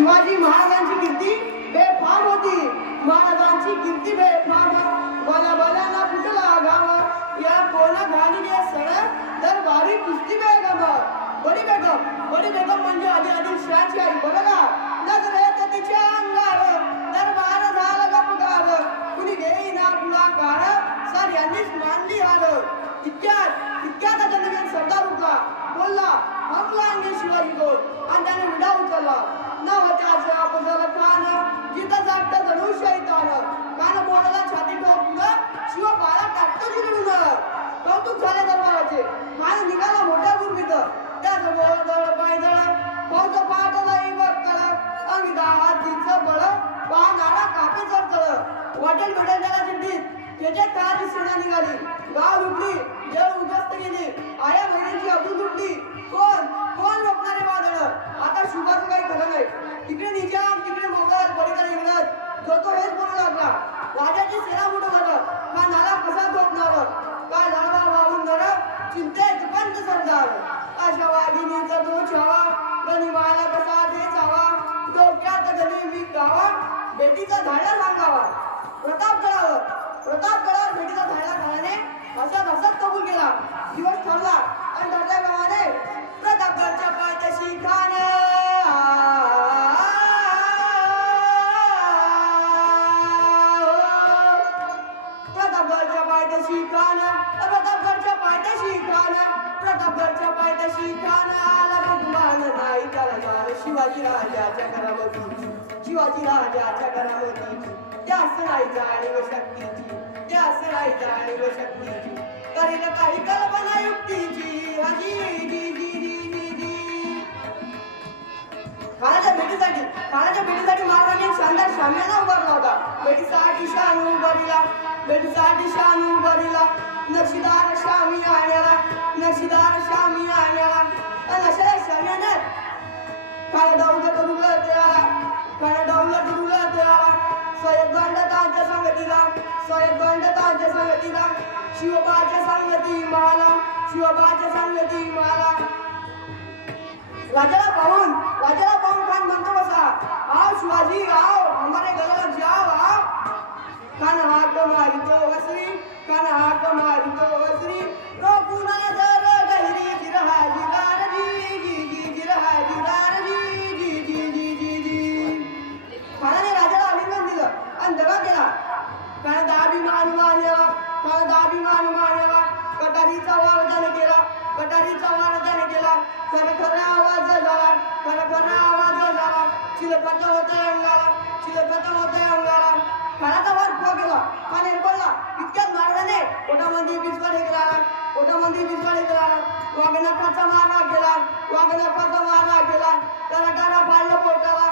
शिवाजी महाराजांची कीर्ती बेफाम होती, महाराजांची कीर्ती बेफाम. बला बलाना फुटला घाम, या कोणा घालीने सण दरबारी कुस्ती बेगम. बडी बेगम म्हणजे आदिलशहाची आई. बरं का, नजरेत तिच्या अंगार दरबार झाला गपगार. कुणी घेईना पुढाकार, साऱ्यांनीच मानली हार. इतक्यात अचानक सरदार उठला, बोलला हमला अंगे शिवाजी गोड, आणि त्याने विडा उचलला. नाव त्याचे अफजल खान, जिथं जागत जणू शैतान. कान बोलाला छाती ठोकलं, शिव बाळा टाकतो जिकडून. कौतुक झाले दरबाराचे, खान निघाला मोठ्या गुरमीत. त्याचं गोळदळ पायदळ, फौज पाठ लई बक्कळ. अंगी हातीचं बळ, पाहणारा कापे चढतळ. वाटेल भेटेल त्याला चिठ्ठीत त्याच्या काळाची सेना निघाली. गाव लुटली, जळ उद्ध्वस्त गेली, आया बहिणींची अब्रू तुटली. कोण रोखणारे वादळ? आता शुभाचं काही खरं नाही. तिकडे निजाम, तिकडे मोगल, पलीकडे इंग्रज. जो हेच बोलू लागला. राजाची सेना मोठं झालं, खानाला कसा झोपणार? काय लढवा वाहून धर, चिंतेत पंत सरदार. अशा वाघिणीचा तो छावा, गनिमाला कसा ठेचावा. डोक्यात गणी मी गावा, बेटीचा धाडा सांगावा. प्रतापगडावर भेटीचा धाडा घालाने हसत कबूल केला. दिवस ठरला आणि ठरल्याप्रमाणे प्रतापगडच्या पायथ्याशी खान. प्रतापगडच्या पायथ्याशी खान, प्रतापगडच्या पायथ्याशी खान, प्रतापगडच्या पायथ्याशी खान. आला गुमान नाही त्याला मान. शिवाजी राजाच्या करामती, शिवाजी राजाच्या करामती. त्यास नाही जाणीव शक्तीची, त्यास नाही जाणीव शक्तीची. करील काही कल्पना युक्तीची. हजी जी जी जी जी. खानाच्या भेटीसाठी महाराजांनी एक शानदार शामियाना उभारला होता. भेटीसाठी शानू उभारीला, भेटीसाठी शानू उभारीला. नक्षीदार शामी आण्याला, नक्षीदार शामी आण्याला. आणि अशा शामियान्यात खाना डाऊला डुलत आला, खाना डाऊला डुलत आला. सय्यद गंडतांच्या संगतीला, सय्यद गंडतांच्या संगतीला. शिवबाच्या संगती माला, शिवबाच्या संगती माला. राजाला पाहून खान म्हणतो बसा, आओ शिवाजी आओ, हमारे गले लग जाओ आओ. खान हाक मारितो वसरी, खान हाक मारितो वसरी. रोकून नजर गहिरी, जिरहा जिरार जी जी जी, जिरहा जिरार जी जी जी जी जी जी. खानाने राजाला अभिनंदन दिलं आणि दगा केला. खान दाभिमान मानला, खान दाभिमान मानला. कटारीचा वार त्याने केला, कटारीचा वार त्याने केला. खरखरा आवाज झाला, खरखरा आवाज झाला. चिलखत होते अंगाला, चिलखत होते अंगाला. खानाचा वार पुढे गेला, खान एरपडला. इतक्यात महाराजाने पोटामध्ये बिस्वाड गेला, पोटामध्ये बिस्वाड गेला. वाघनखाचा मारा केला, वाघनखाचा मारा केला. त्याला टारा पाडलं पोटाला,